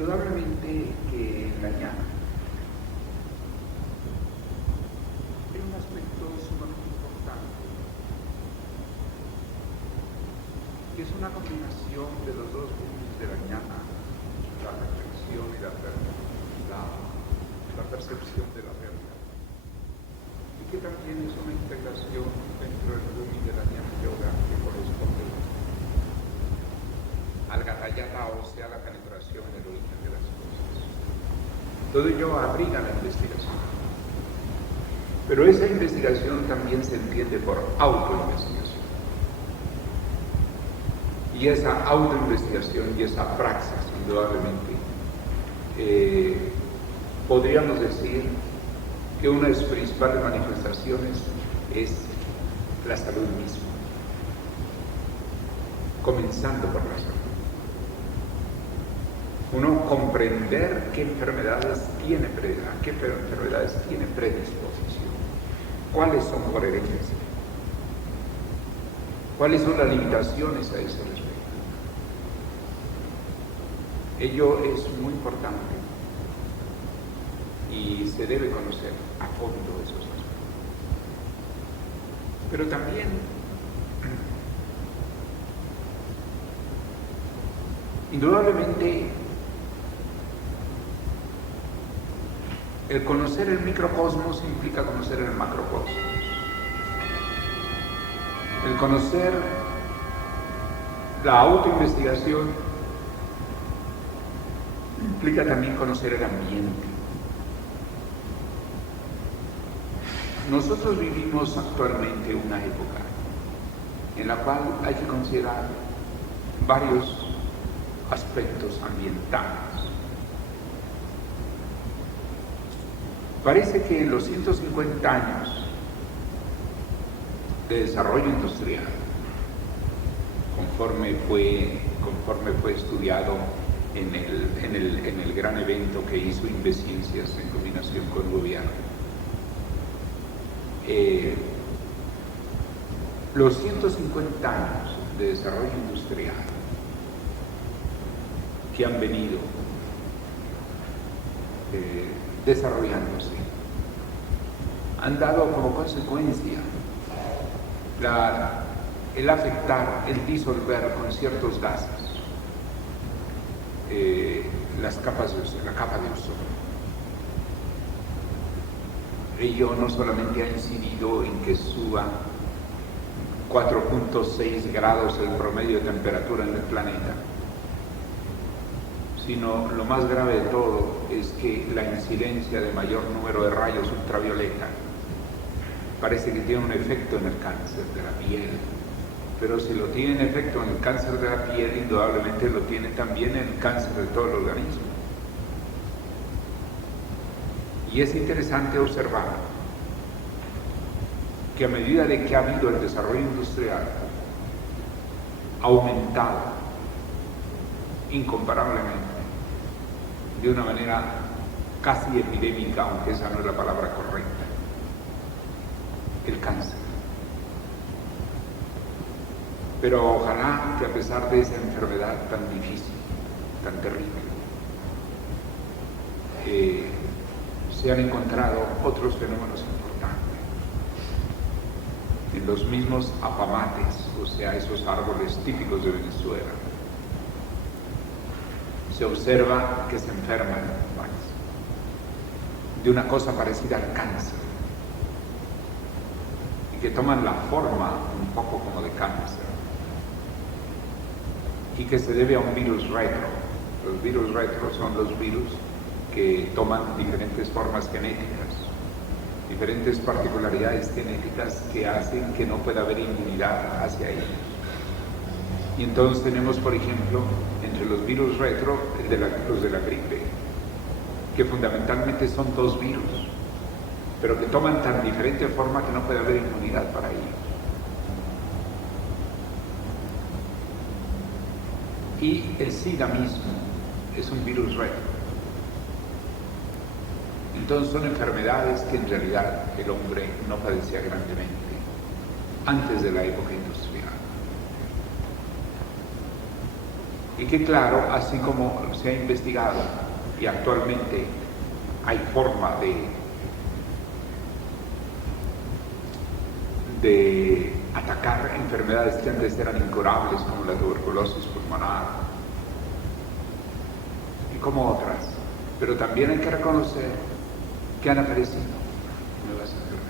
Indudablemente que en la ñana hay un aspecto sumamente importante, que es una combinación de los dos mundos de la ñana, la reflexión y la percepción de la realidad, y que también es una integración dentro del Rumi de la ñana yoga que corresponde al Gatayata, o sea, la penetración en el origen de las cosas. Todo ello abriga la investigación. Pero esa investigación también se entiende por autoinvestigación. Y esa autoinvestigación y esa praxis, indudablemente, podríamos decir que una de sus principales manifestaciones es la salud misma, comenzando por la salud. Uno comprender qué enfermedades tiene predisposición, cuáles son por herencia, cuáles son las limitaciones a ese respecto. Ello es muy importante y se debe conocer a fondo esos aspectos. Pero también indudablemente el conocer el microcosmos implica conocer el macrocosmos. El conocer la autoinvestigación implica también conocer el ambiente. Nosotros vivimos actualmente una época en la cual hay que considerar varios aspectos ambientales. Parece que en los 150 años de desarrollo industrial, conforme fue estudiado en el gran evento que hizo Inveciencias en combinación con el gobierno, los 150 años de desarrollo industrial que han venido desarrollándose han dado como consecuencia el afectar, el disolver con ciertos gases la capa de ozono. Ello no solamente ha incidido en que suba 4.6 grados el promedio de temperatura en el planeta, sino lo más grave de todo es que la incidencia de mayor número de rayos ultravioleta parece que tiene un efecto en el cáncer de la piel, pero si lo tiene en efecto en el cáncer de la piel, indudablemente lo tiene también en el cáncer de todo el organismo. Y es interesante observar que a medida de que ha habido el desarrollo industrial, ha aumentado incomparablemente, de una manera casi epidémica, aunque esa no es la palabra correcta, el cáncer. Pero ojalá que a pesar de esa enfermedad tan difícil, tan terrible, se han encontrado otros fenómenos importantes. En los mismos apamates, o sea, esos árboles típicos de Venezuela, se observa que se enferman más de una cosa parecida al cáncer y que toman la forma un poco como de cáncer y que se debe a un virus retro. Los virus retro son los virus que toman diferentes formas genéticas, diferentes particularidades genéticas que hacen que no pueda haber inmunidad hacia ellos. Y entonces tenemos, por ejemplo, entre los virus retro, los de la gripe, que fundamentalmente son dos virus, pero que toman tan diferente forma que no puede haber inmunidad para ellos. Y el SIDA mismo es un virus retro. Entonces son enfermedades que en realidad el hombre no padecía grandemente antes de la época industrial. Y que claro, así como se ha investigado y actualmente hay forma de atacar enfermedades que antes eran incurables, como la tuberculosis pulmonar y como otras, pero también hay que reconocer que han aparecido nuevas enfermedades.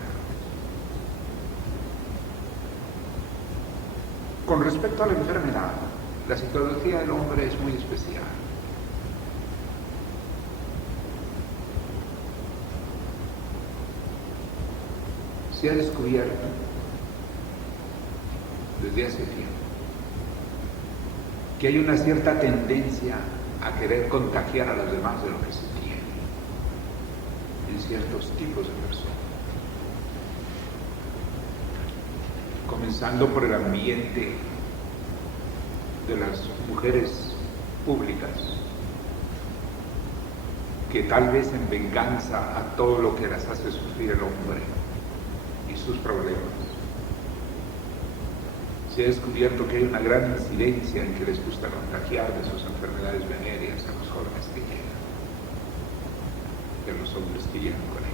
Con respecto a la enfermedad, la psicología del hombre es muy especial. Se ha descubierto desde hace tiempo que hay una cierta tendencia a querer contagiar a los demás de lo que se tiene en ciertos tipos de personas, comenzando por el ambiente de las mujeres públicas, que tal vez en venganza a todo lo que las hace sufrir el hombre y sus problemas, se ha descubierto que hay una gran incidencia en que les gusta contagiar de sus enfermedades venéreas a los jóvenes que llegan, y a los hombres que llegan con ellas.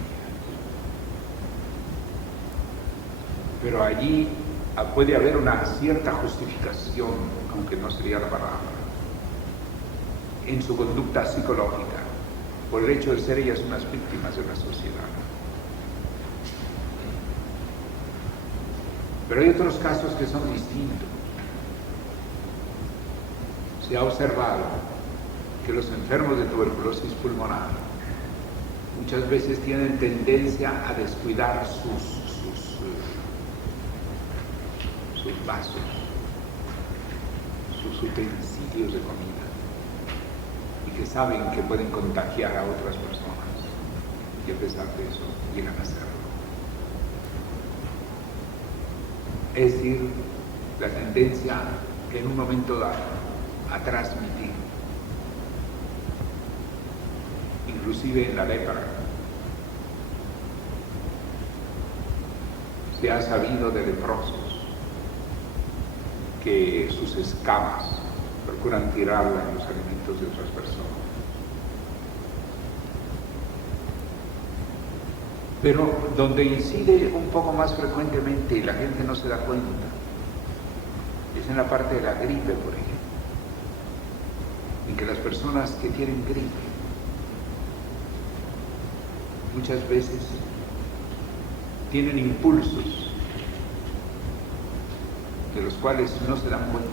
Pero allí puede haber una cierta justificación, aunque no sería la palabra, en su conducta psicológica, por el hecho de ser ellas unas víctimas de la sociedad. Pero hay otros casos que son distintos. Se ha observado que los enfermos de tuberculosis pulmonar muchas veces tienen tendencia a descuidar sus vasos, sus utensilios de comida, y que saben que pueden contagiar a otras personas, y a pesar de eso llegan a hacerlo. Es decir, la tendencia en un momento dado a transmitir, inclusive en la lepra, se ha sabido de leprosos que sus escamas procuran tirarla en los alimentos de otras personas. Pero donde incide un poco más frecuentemente y la gente no se da cuenta es en la parte de la gripe, por ejemplo, en que las personas que tienen gripe muchas veces tienen impulsos de los cuales no se dan cuenta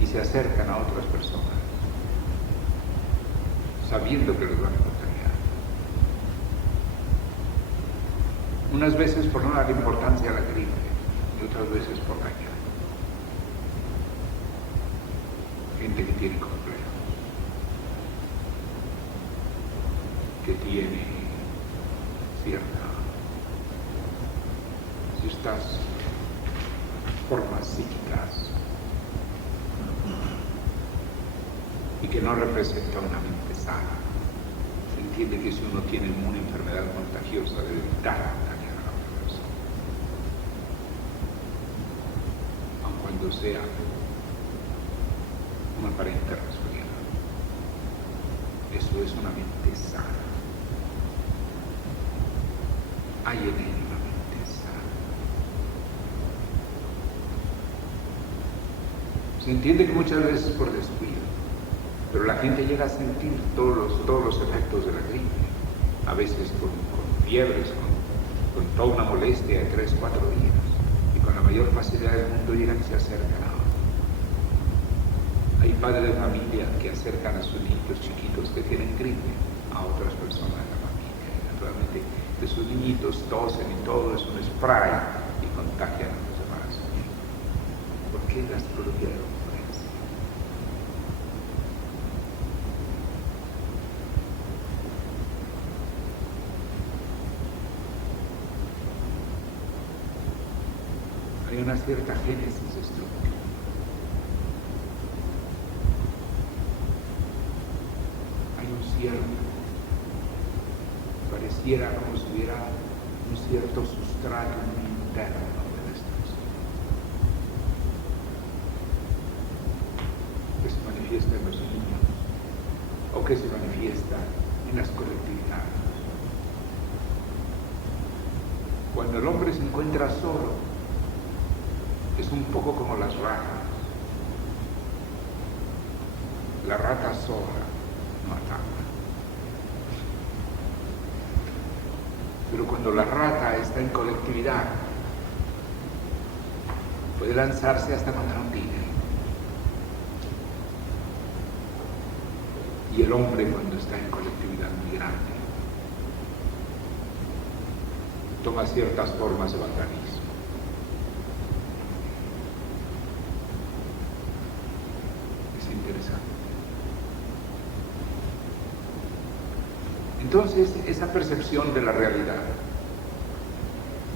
y se acercan a otras personas sabiendo que los van a contagiar. Unas veces por no dar importancia a la gripe y otras veces por dañar. Gente que tiene complejos, que tiene ciertas formas psíquicas y que no representa una mente sana. Se entiende que si uno tiene una enfermedad contagiosa debe evitar contagiar a la otra persona, aun cuando sea una aparente resfriado. Eso es una mente sana. Hay en él una mente sana. Se entiende que muchas veces por descuido, pero la gente llega a sentir todos los efectos de la gripe, a veces con fiebres, con toda una molestia de 3 o 4 días, y con la mayor facilidad del mundo llegan y se acercan a otros. Hay padres de familia que acercan a sus niños chiquitos que tienen gripe a otras personas de la familia, y naturalmente de sus niñitos tosen y todo es un spray y contagian a los demás. ¿Por qué la astrología de los hombres? Hay una cierta génesis estructural. Hay un cierto, pareciera como si hubiera un cierto sustrato interno de la estructura. que se manifiesta en las colectividades. Cuando el hombre se encuentra solo, es un poco como las ratas. La rata sola no ataca. Pero cuando la rata está en colectividad, puede lanzarse hasta contra un tigre. Y el hombre, cuando está en colectividad muy grande, toma ciertas formas de vandalismo. Es interesante. Entonces, esa percepción de la realidad,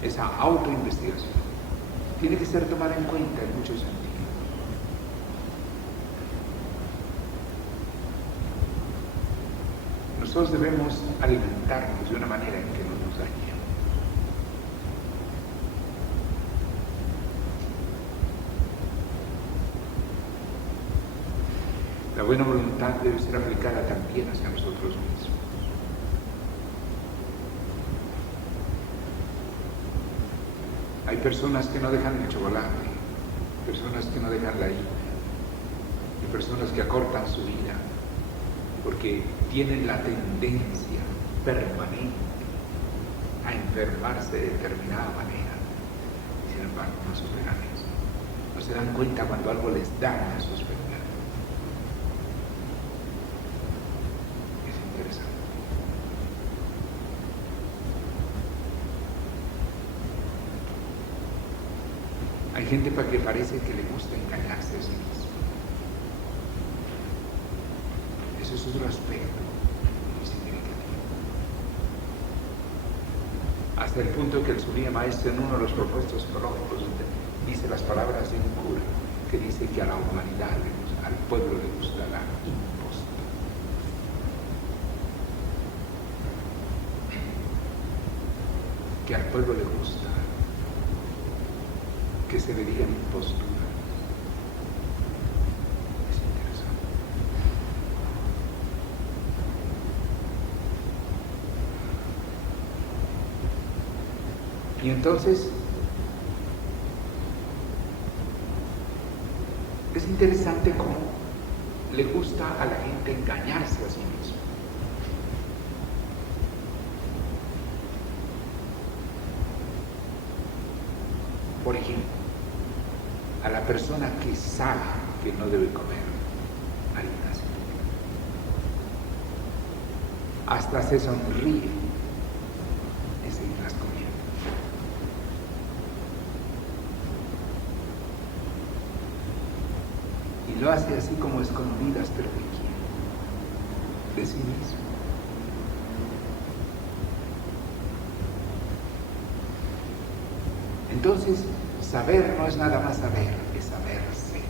esa autoinvestigación, tiene que ser tomada en cuenta en muchos sentidos. Nosotros debemos alimentarnos de una manera en que no nos dañemos. La buena voluntad debe ser aplicada también hacia nosotros mismos. Hay personas que no dejan el chocolate, personas que no dejan la ira, y personas que acortan su vida porque tienen la tendencia permanente a enfermarse de determinada manera. Y sin embargo, no superan eso. No se dan cuenta cuando algo les daña a sus pecados. Es interesante. Hay gente para que parece que le gusta engañarse a sí mismo. Eso es otro aspecto muy significativo. Hasta el punto que el Surya Maestro, en uno de los propuestos teológicos, dice las palabras de un cura que dice que a la humanidad, al pueblo le gusta la impostura. Que al pueblo le gusta que se le digan imposturas. Es interesante. Y entonces es interesante cómo le gusta a la gente engañarse a sí mismo. Por ejemplo, a la persona que sabe que no debe comer harinas, hasta se sonríe de seguirlas comiendo. Y lo hace así como escondidas, pero ¿de quién? De sí mismo. Entonces, saber no es nada más saber, es saberse.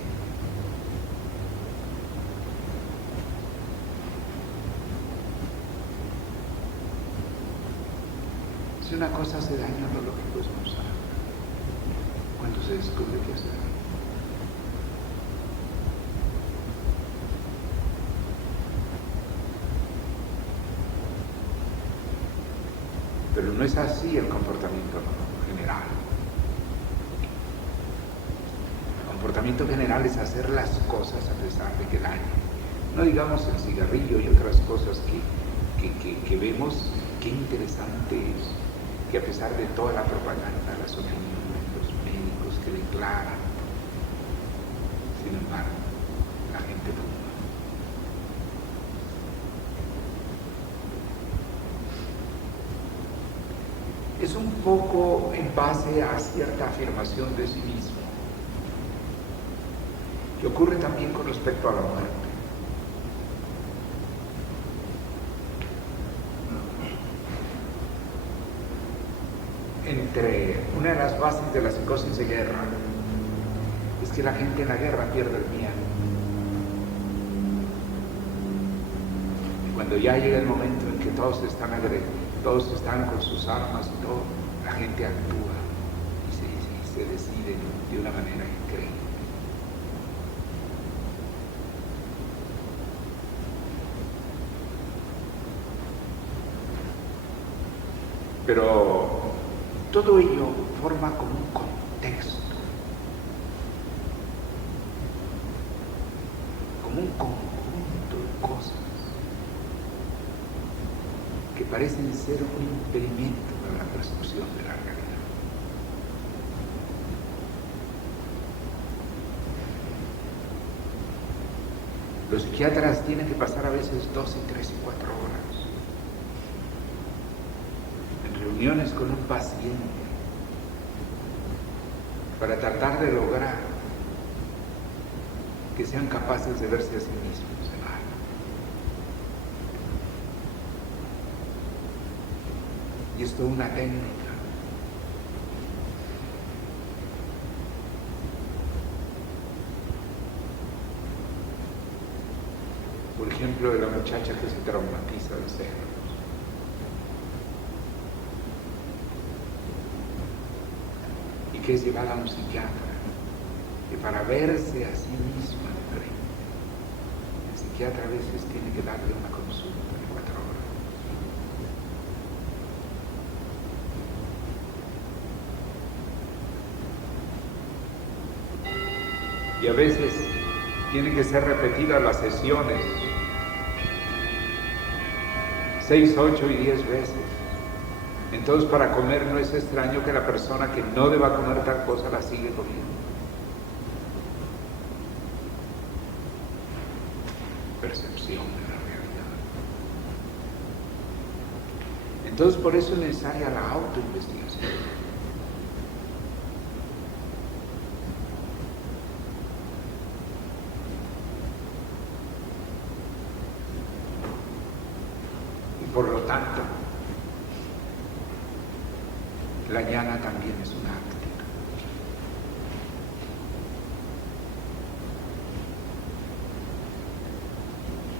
Si una cosa hace daño, lo lógico es no saber. Cuando se descubre que hace daño. Pero no es así el comportamiento general. El comportamiento general es hacer las cosas a pesar de que dañen. No digamos el cigarrillo y otras cosas que vemos. Qué interesante es que a pesar de toda la propaganda, las opiniones, los médicos que declaran, sin embargo, la gente fuma. Es un poco en base a cierta afirmación de sí mismo, que ocurre también con respecto a la muerte. Entre una de las bases de la psicosis de guerra es que la gente en la guerra pierde el miedo. Y cuando ya llega el momento en que todos están con sus armas y todo, la gente actúa y se decide de una manera increíble. Pero todo ello forma como un contexto, como un conjunto de cosas que parecen ser un impedimento para la percepción de la realidad. Los psiquiatras tienen que pasar a veces 2 y 3 y 4 horas en reuniones con un paciente para tratar de lograr que sean capaces de verse a sí mismos en algo. Y esto es una técnica. Por ejemplo, de la muchacha que se traumatiza de celos. Y que es llevada a un psiquiatra, que para verse a sí misma de frente, el psiquiatra a veces tiene que darle una consulta de 4 horas. Y a veces tienen que ser repetidas las sesiones 6, 8 y 10 veces. Entonces, para comer no es extraño que la persona que no deba comer tal cosa la sigue comiendo. Percepción de la realidad. Entonces, por eso es necesaria la autoinvestigación. Por lo tanto, la llana también es una actitud.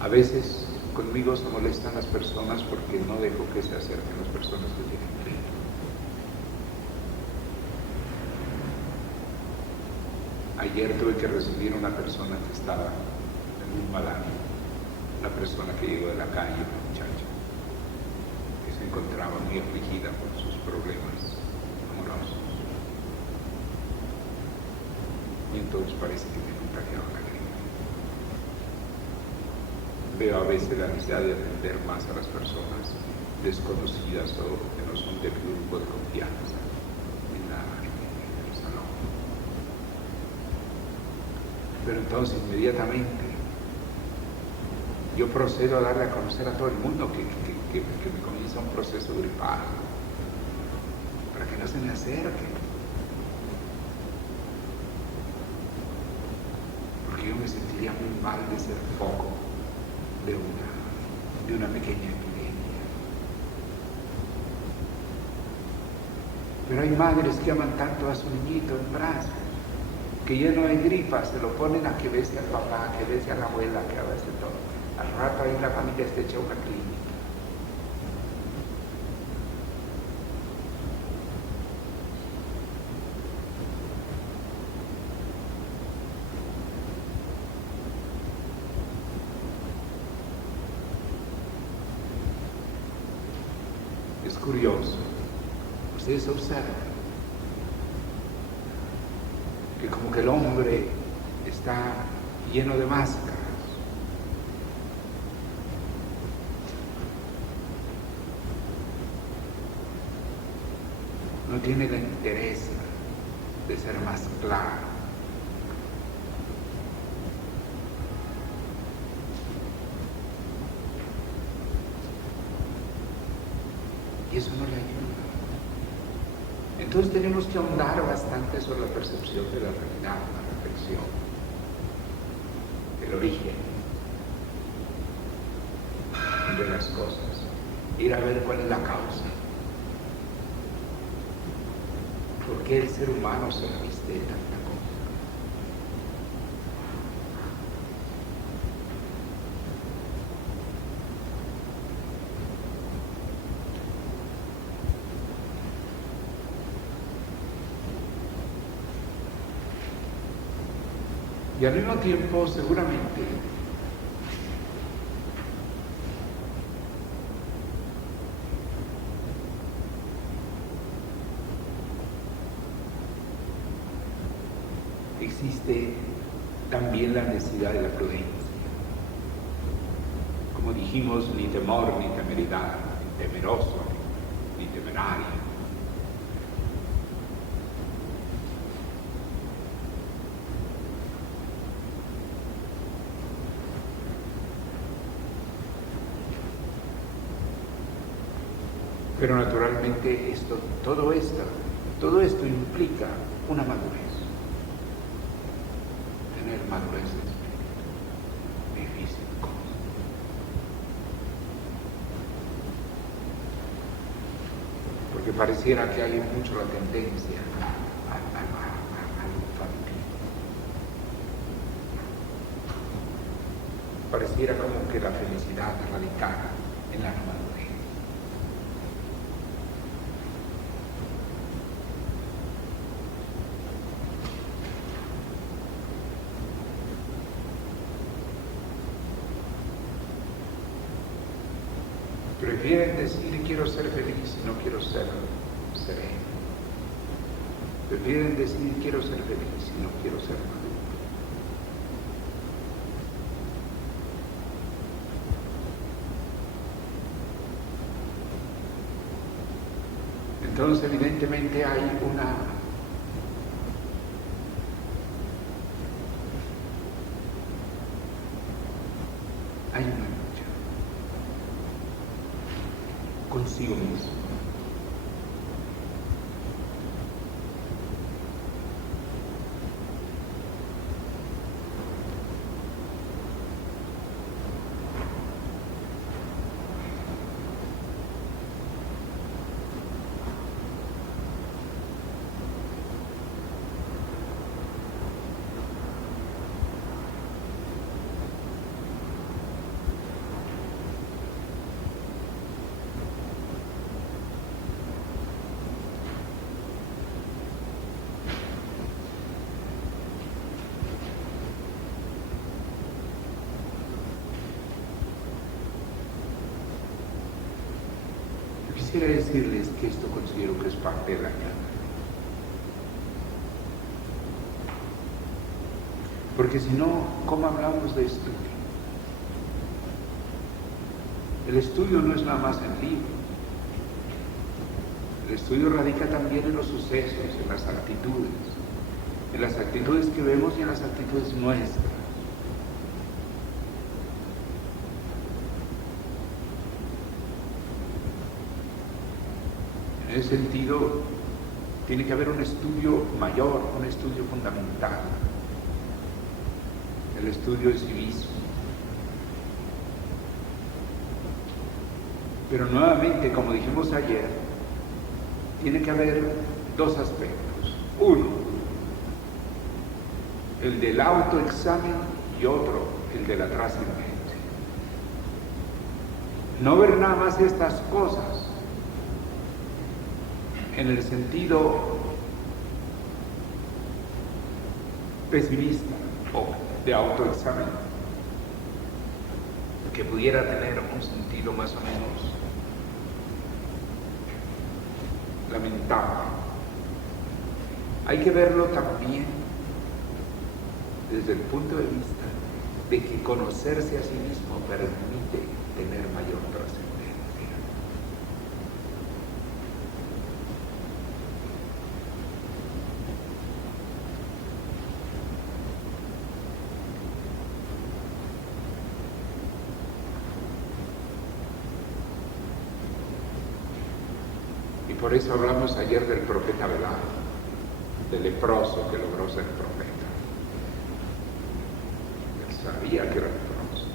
A veces conmigo se molestan las personas porque no dejo que se acerquen las personas que tienen crédito. Ayer tuve que recibir a una persona que estaba en un mal ánimo, una persona que llegó de la calle, una muchacha que se encontraba muy afligida por sus problemas amorosos. Y entonces parece que me contagiaron la gripe. Veo a veces la necesidad de atender más a las personas desconocidas o que no son del grupo de confianza en el salón. Pero entonces inmediatamente yo procedo a darle a conocer a todo el mundo que me comienza un proceso gripal, para que no se me acerque. Porque yo me sentiría muy mal de ser foco de una pequeña epidemia. Pero hay madres que aman tanto a su niñito en brazos, que ya no hay gripa, se lo ponen a que bese al papá, que bese a la abuela, que bese todo. Al rato ahí la familia está hecha una clínica. Es curioso, ustedes observan que como que el hombre está lleno de máscaras. No tiene la interés de ser más claro. Y eso no le ayuda. Entonces tenemos que ahondar bastante sobre la percepción de la realidad, la reflexión, el origen de las cosas, ir a ver cuál es la causa. ¿Por qué el ser humano se reviste de tanta cosa? Y al mismo tiempo, seguramente, existe también la necesidad de la prudencia. Como dijimos, ni temor, ni temeridad, ni temeroso, ni temerario. Pero naturalmente todo esto implica una madurez. Tener madurez es difícil cosa. Porque pareciera que hay mucho la tendencia a lo infantil. Pareciera como que la felicidad radicara en la madurez. Prefieren decir quiero ser feliz y no quiero ser sereno. Prefieren decir quiero ser feliz y no quiero ser maduro. Entonces evidentemente hay una lucha consigo mismo. Quisiera decirles que esto considero que es parte de la llama. Porque si no, ¿cómo hablamos de estudio? El estudio no es nada más en libro. El estudio radica también en los sucesos, en las actitudes que vemos y en las actitudes nuestras. En ese sentido, tiene que haber un estudio mayor, un estudio fundamental, el estudio de sí mismo. Pero nuevamente, como dijimos ayer, tiene que haber dos aspectos. Uno, el del autoexamen, y otro, el de la trascendencia. No ver nada más estas cosas en el sentido pesimista o de autoexamen, que pudiera tener un sentido más o menos lamentable. Hay que verlo también desde el punto de vista de que conocerse a sí mismo permite tener mayor trascendencia. Y por eso hablamos ayer del profeta Balaam, del leproso que logró ser profeta. Él sabía que era leproso,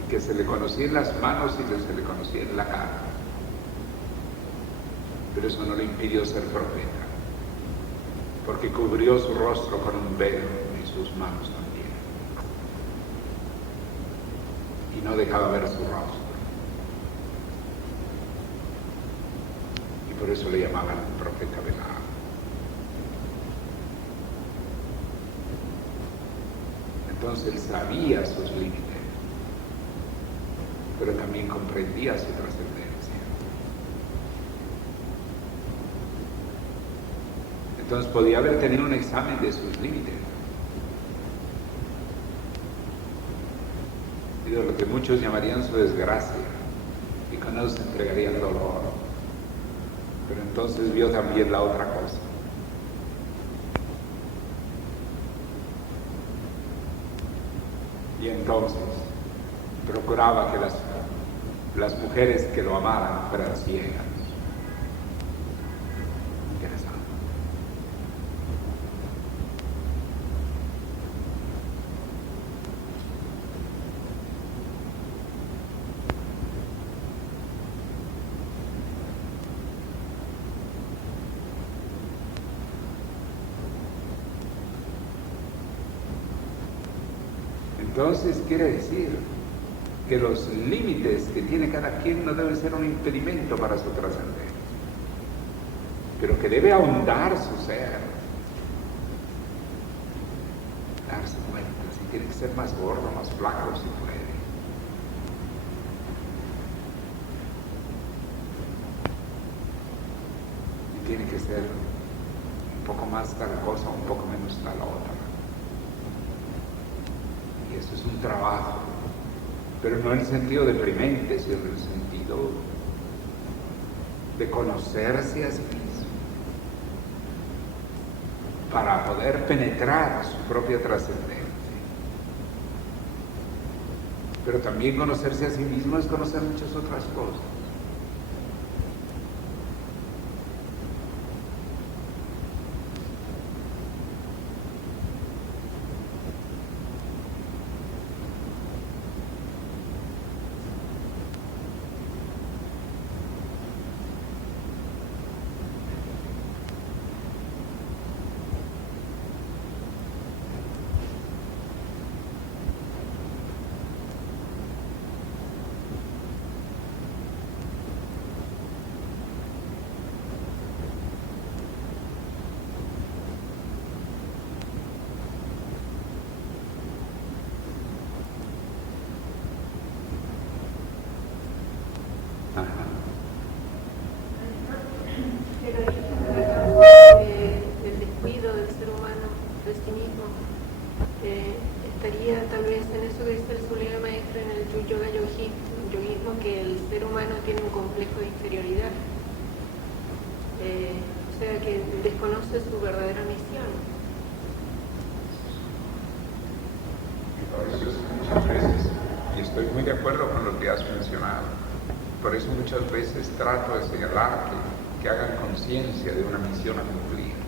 y que se le conocía en las manos y que se le conocía en la cara. Pero eso no le impidió ser profeta, porque cubrió su rostro con un velo y sus manos también, y no dejaba ver su rostro. Por eso le llamaban profeta Balaam. Entonces él sabía sus límites, pero también comprendía su trascendencia. Entonces podía haber tenido un examen de sus límites. Y de lo que muchos llamarían su desgracia, y con eso se entregaría el dolor. Pero entonces vio también la otra cosa. Y entonces procuraba que las mujeres que lo amaran fueran ciegas. Interesante. Entonces quiere decir que los límites que tiene cada quien no deben ser un impedimento para su trascendencia, pero que debe ahondar su ser, darse cuenta si tiene que ser más gordo, más flaco, si puede. Y tiene que ser un poco más tal cosa, un poco menos tal otra. Y eso es un trabajo, pero no en el sentido deprimente, sino en el sentido de conocerse a sí mismo, para poder penetrar su propia trascendencia. Pero también conocerse a sí mismo es conocer muchas otras cosas. El descuido del ser humano de sí mismo estaría tal vez en eso que dice el Sublime Maestro en el yoga yoguismo, que el ser humano tiene un complejo de inferioridad, o sea que desconoce su verdadera misión. Por eso muchas veces, y estoy muy de acuerdo con lo que has mencionado, por eso muchas veces trato de señalar que hagan conciencia de una misión a cumplir.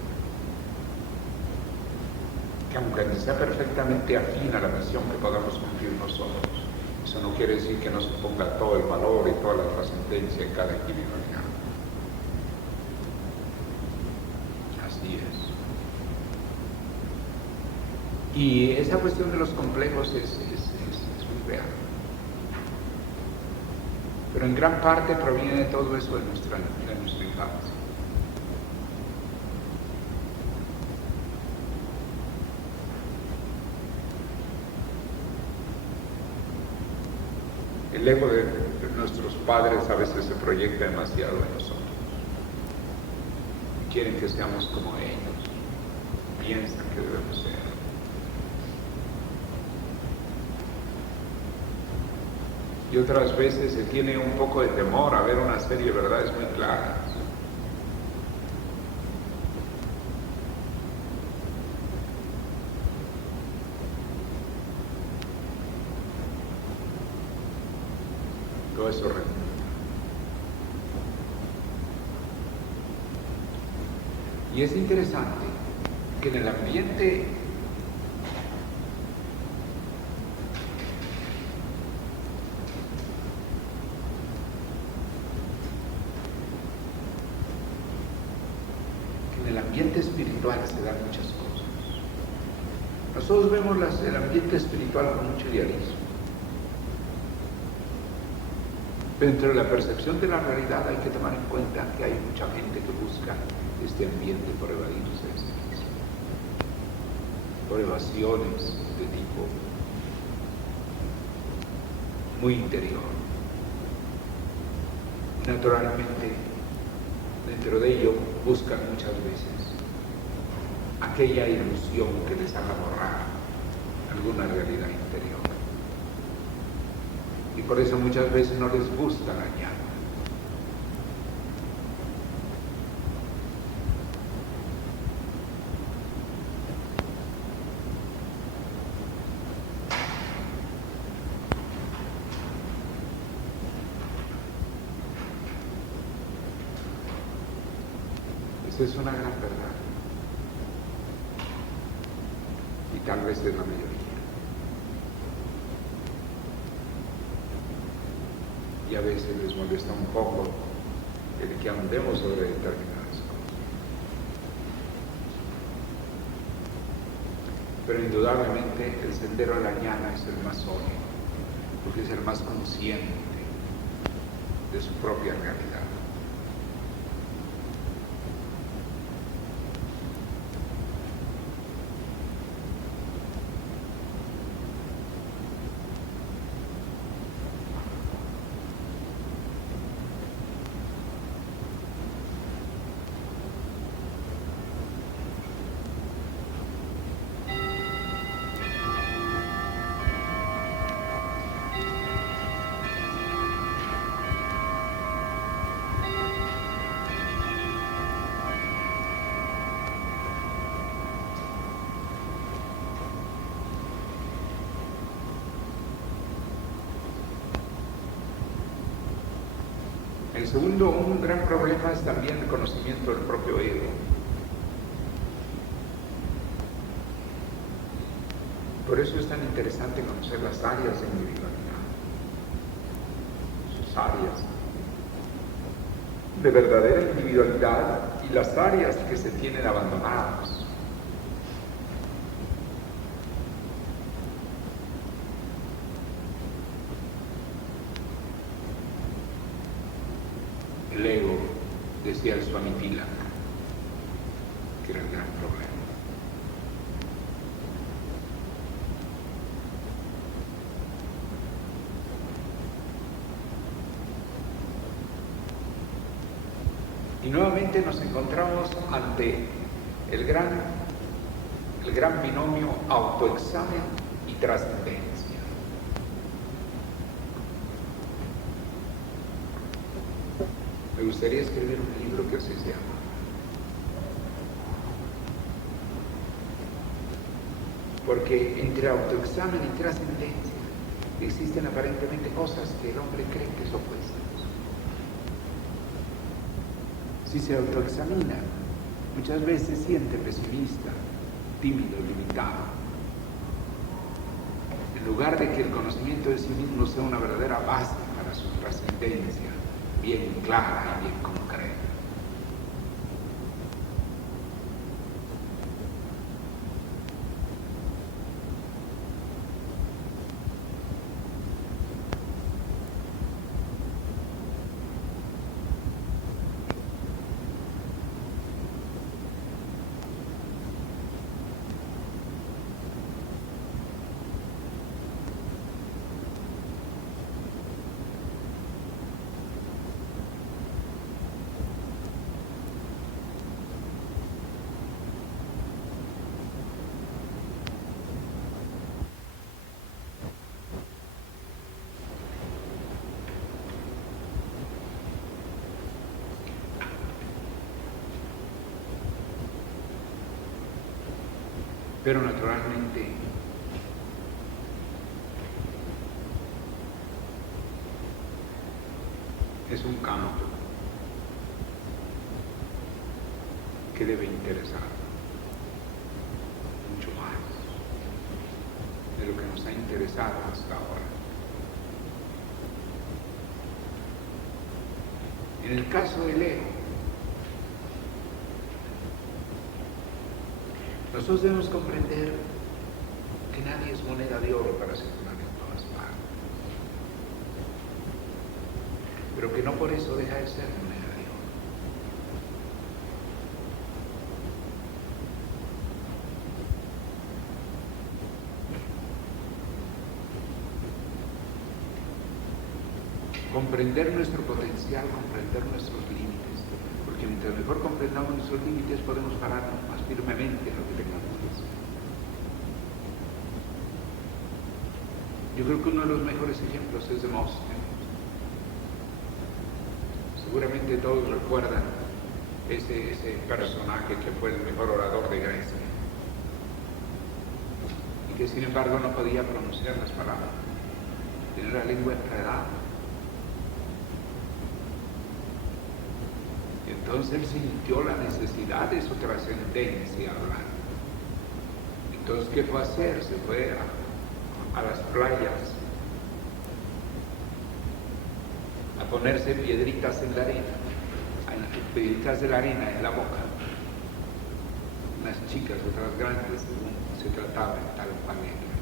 Que aunque sea perfectamente afín a la misión que podamos cumplir nosotros, eso no quiere decir que no se ponga todo el valor y toda la trascendencia en cada individualidad. Así es. Y esa cuestión de los complejos es muy real. Pero en gran parte proviene de todo eso de nuestra infancia. El ego de nuestros padres a veces se proyecta demasiado en nosotros. Quieren que seamos como ellos, piensan que debemos ser. Y otras veces se tiene un poco de temor a ver una serie de verdades muy claras. Todo eso remueve. Y es interesante que en el ambiente espiritual se dan muchas cosas. Nosotros vemos el ambiente espiritual con mucho idealismo. Pero entre la percepción de la realidad hay que tomar en cuenta que hay mucha gente que busca este ambiente por evadirse de sí mismo, por evasiones de tipo muy interior. Naturalmente, dentro de ello buscan muchas veces aquella ilusión que les haga borrar alguna realidad interior. Y por eso muchas veces no les gusta la llana. Esa es una gran verdad. Y tal vez es la mayoría. Y a veces les molesta un poco el que andemos sobre determinadas cosas. Pero indudablemente el sendero a la llana es el más sólido, porque es el más consciente de su propia realidad. El segundo, un gran problema es también el conocimiento del propio ego. Por eso es tan interesante conocer las áreas de individualidad, sus áreas de verdadera individualidad y las áreas que se tienen abandonadas. El ego, decía el Swami Tilak, que era el gran problema. Y nuevamente nos encontramos ante el gran binomio autoexamen y trascendencia. Me gustaría escribir un libro que así se llama. Porque entre autoexamen y trascendencia existen aparentemente cosas que el hombre cree que son opuestas. Si se autoexamina, muchas veces se siente pesimista, tímido, limitado. En lugar de que el conocimiento de sí mismo sea una verdadera base para su trascendencia, bien clara y bien concreta. Pero naturalmente es un campo que debe interesar mucho más de lo que nos ha interesado hasta ahora. En el caso del ego, nosotros debemos comprender que nadie es moneda de oro para circular en todas partes, pero que no por eso deja de ser moneda de oro. Comprender nuestro potencial, comprender nuestros límites, porque Porque mientras mejor comprendamos nuestros límites, podemos pararnos más firmemente en lo que tengamos que hacer. Yo creo que uno de los mejores ejemplos es Demóstenes. Seguramente todos recuerdan ese personaje que fue el mejor orador de Grecia y que sin embargo no podía pronunciar las palabras, tenía la lengua enredada. Y entonces él sintió la necesidad de su trascendencia hablando. Entonces, ¿qué fue a hacer? Se fue a las playas a ponerse piedritas en la arena, piedritas de la arena en la boca. Unas chicas, otras grandes, según se trataba en tal panela,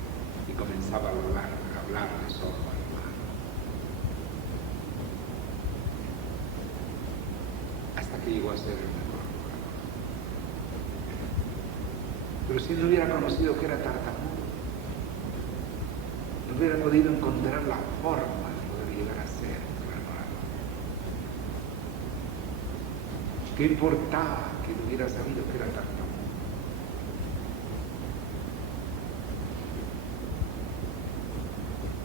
y comenzaba a hablar de solo al mar. Hasta que llegó a ser el mejor orador. Pero si él no hubiera conocido que era tartamudo, no hubiera podido encontrar la forma de poder llegar a ser un gran orador. ¿Qué importaba que no hubiera sabido que era tartamudo?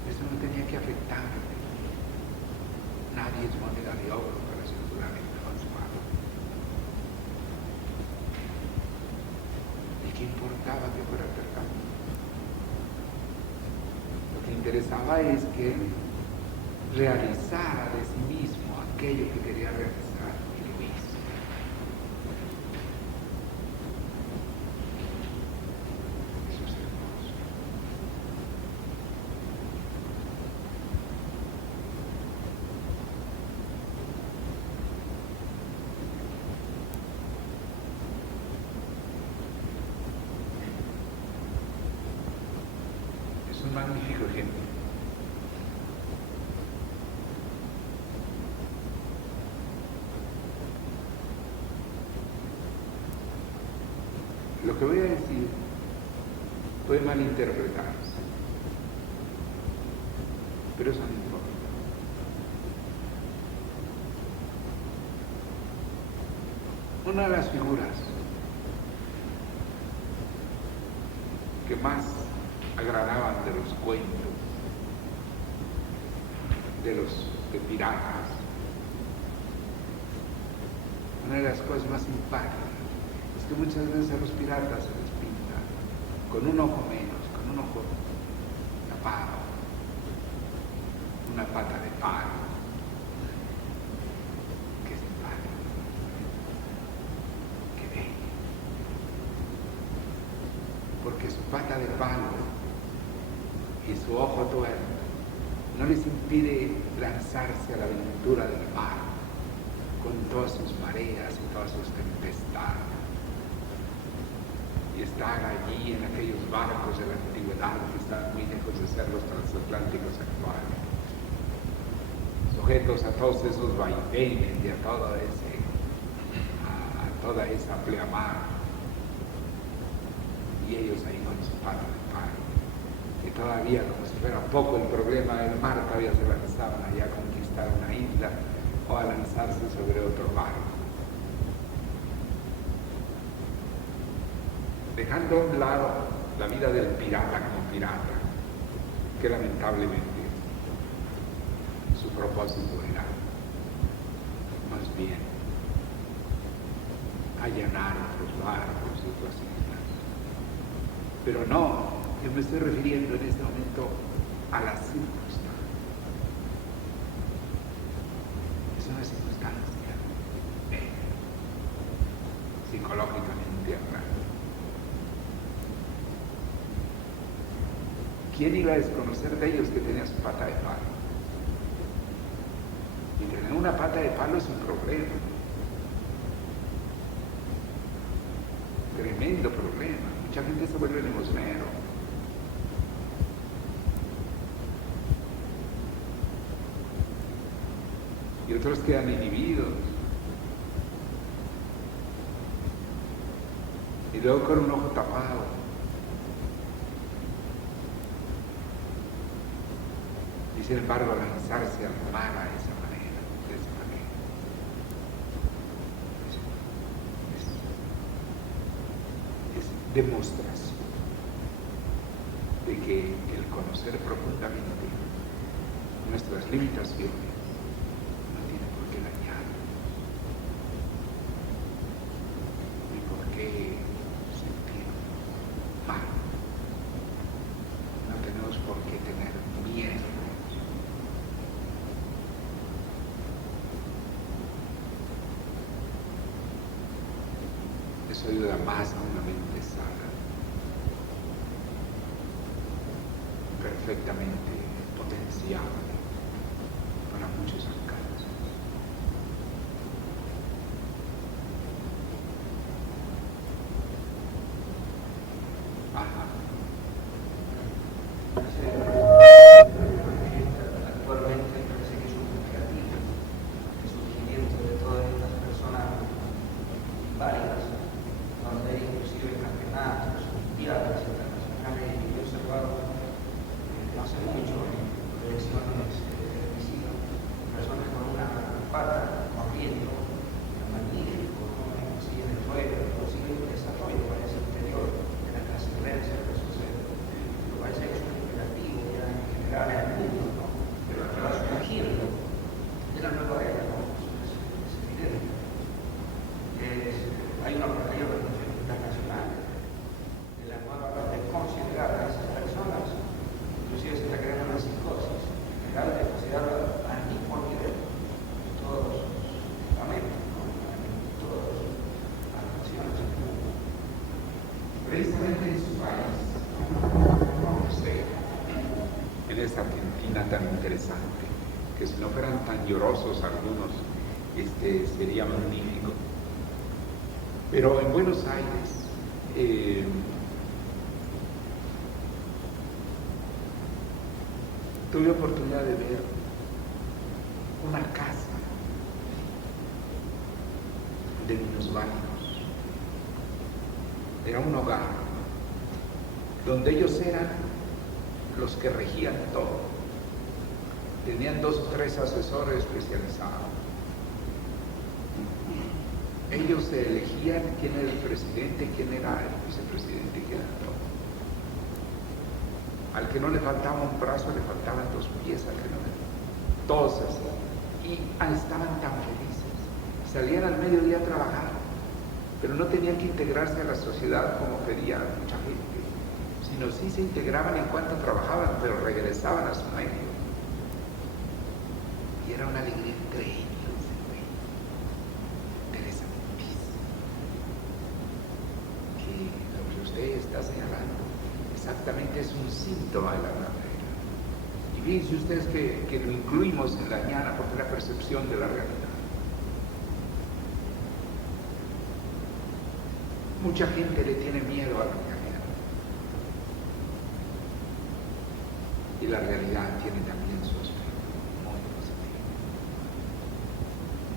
Eso no tenía que afectarle. Nadie es moneda de oro para circular en su mano. ¿Y qué importaba que fuera tartamudo? Lo que interesaba es que él realizara de sí mismo aquello que quería realizar y lo hizo. Eso es hermoso. Es un magnífico ejemplo. Lo que voy a decir puede malinterpretarse, pero eso no importa. Una de las figuras que más agradaban de los cuentos, de piratas, una de las cosas más simpáticas, es que muchas veces a los piratas se les pinta con un ojo menos, con un ojo tapado, una pata de palo. Qué simpático, qué bello. Porque su pata de palo y su ojo tuerto no les impide lanzarse a la aventura del mar con todas sus mareas y todas sus tempestades. Y estar allí en aquellos barcos de la antigüedad que están muy lejos de ser los transatlánticos actuales, sujetos a todos esos vaivenes y a toda esa pleamar, y ellos ahí con su pata de palo, que todavía, como si fuera poco el problema del mar, todavía se lanzaban allá a conquistar una isla o a lanzarse sobre otro barco. Dejando a un lado la vida del pirata como pirata, que lamentablemente su propósito era más bien allanar otros barcos y otras islas. Pero no, yo me estoy refiriendo en este momento a las circunstancias. Es una circunstancia psicológicamente hablando. ¿Quién iba a desconocer de ellos que tenía su pata de palo? Y tener una pata de palo es un problema. Tremendo problema. Mucha gente se vuelve limosnero. Y otros quedan inhibidos. Y luego con un ojo tapado. Y sin embargo lanzarse al mar de esa manera. demostración de que el conocer profundamente nuestras limitaciones no tiene por qué dañarnos, ni por qué sentir mal. No tenemos por qué tener miedo. Eso ayuda más a una mente sana, perfectamente potenciada para muchos alcances. Ajá. Actualmente parece que es un creativo, el surgimiento de todas estas personas válidas, donde hay inclusive campeonatos, olimpiadas internacionales, y yo he observado no hace mucho en elecciones televisivas, personas con una pata corriendo, magnífico, ¿no? Así en el ruedo, consigue un desarrollo para ese interior de la trascendencia que sucede. Me parece que es un imperativo ya en general en el mundo, ¿no? Pero va surgiendo de la nueva era, ¿no? Es evidente. Hay una organización internacional de la nueva de considerar a esas personas, inclusive se está creando una psicosis general de considerarla al mismo nivel de todos los estamentos, ¿no? En todas las naciones del mundo. Precisamente en su país, vamos a ver, en esta Argentina tan interesante, que si no fueran tan llorosos algunos, sería magnífico. Pero en Buenos Aires, tuve oportunidad de ver una casa de minusválidos. Era un hogar donde ellos eran los que regían todo. Tenían 2 o 3 asesores especializados. Ellos elegían quién era el presidente, quién era el vicepresidente, quién era todo. Al que no le faltaba un brazo, le faltaban 2 pies, al que no le... Todos así. Y estaban tan felices. Salían al mediodía a trabajar, pero no tenían que integrarse a la sociedad como quería mucha gente, sino sí se integraban en cuanto trabajaban, pero regresaban a su medio. Y era una alegría entre ellos. Usted está señalando exactamente es un síntoma de la nueva era. Y fíjense ustedes que lo incluimos en la ñana porque es la percepción de la realidad. Mucha gente le tiene miedo a la realidad. Y la realidad tiene también su aspecto muy positivo.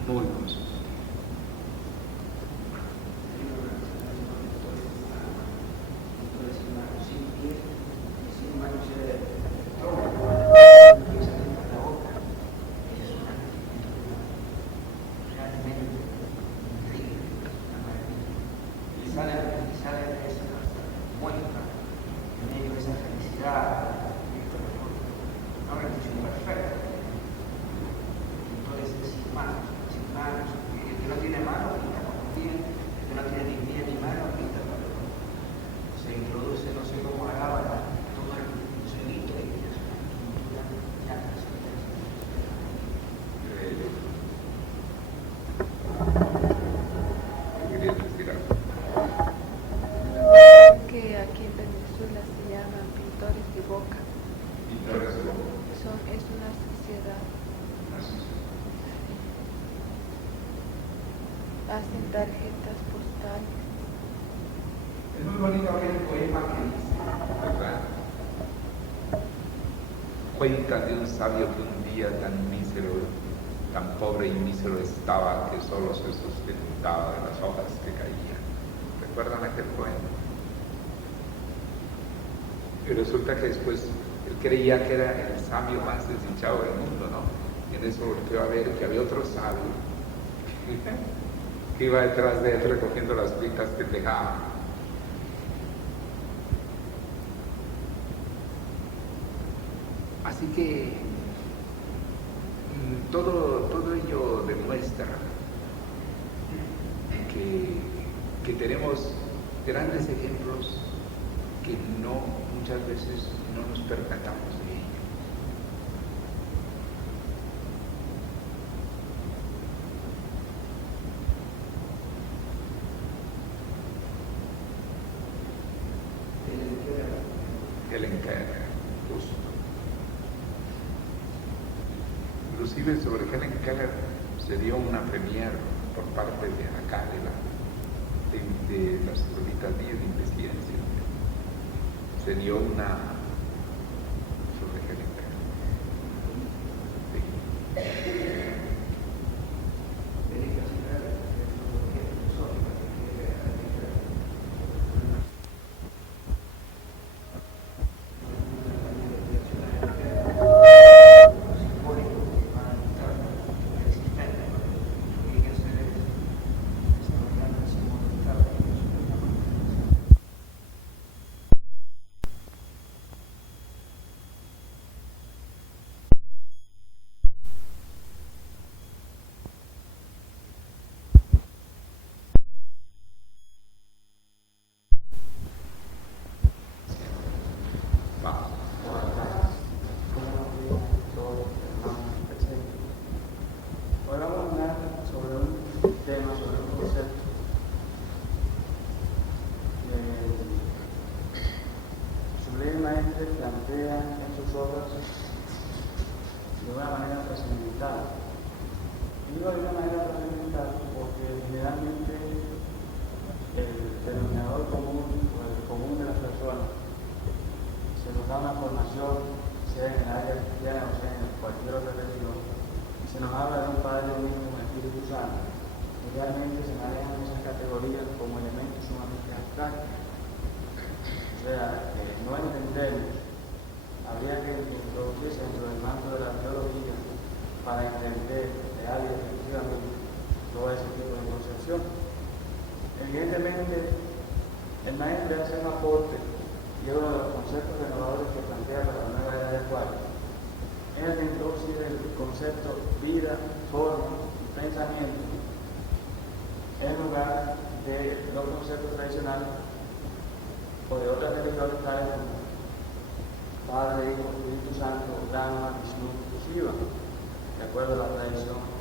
Muy positivo. Hacen tarjetas postales. Es muy bonito aquel poema que dice, ¿verdad? Cuenta de un sabio que un día tan mísero, tan pobre y mísero estaba que solo se sustentaba de las hojas que caían. ¿Recuerdan aquel poema? Y resulta que después él creía que era el sabio más desdichado del mundo, ¿no? Y en eso volvió a ver que había otro sabio que iba detrás de él recogiendo las pitas que dejaba. Así que todo ello demuestra que tenemos grandes ejemplos que muchas veces no nos percatamos de ello. Helen Keller, justo. Inclusive sobre Helen Keller se dio una premier por parte de acá, de las escuelitas 10 de investigación. Se dio una sobre Helen Keller. Sí. Plantea en sus obras de una manera trascendental. Digo de una manera trascendental porque generalmente el denominador común o el común de las personas se nos da una formación, sea en el área cristiana o sea en cualquier otra religión, y se nos habla de un Padre, un Hijo, un Espíritu Santo, y realmente se manejan esas categorías como elementos sumamente abstractos. O sea, no entendemos. Habría que introducirse dentro del manto de la teología para entender real y efectivamente todo ese tipo de concepción. Evidentemente, el maestro hace un aporte y uno de los conceptos renovadores que plantea para la nueva era del cual es el de introducir el concepto vida, forma y pensamiento en lugar de los conceptos tradicionales o de otras religiones tales como Padre, Hijo, Espíritu Santo, Brahma, Vishnu, Shiva, de acuerdo a la tradición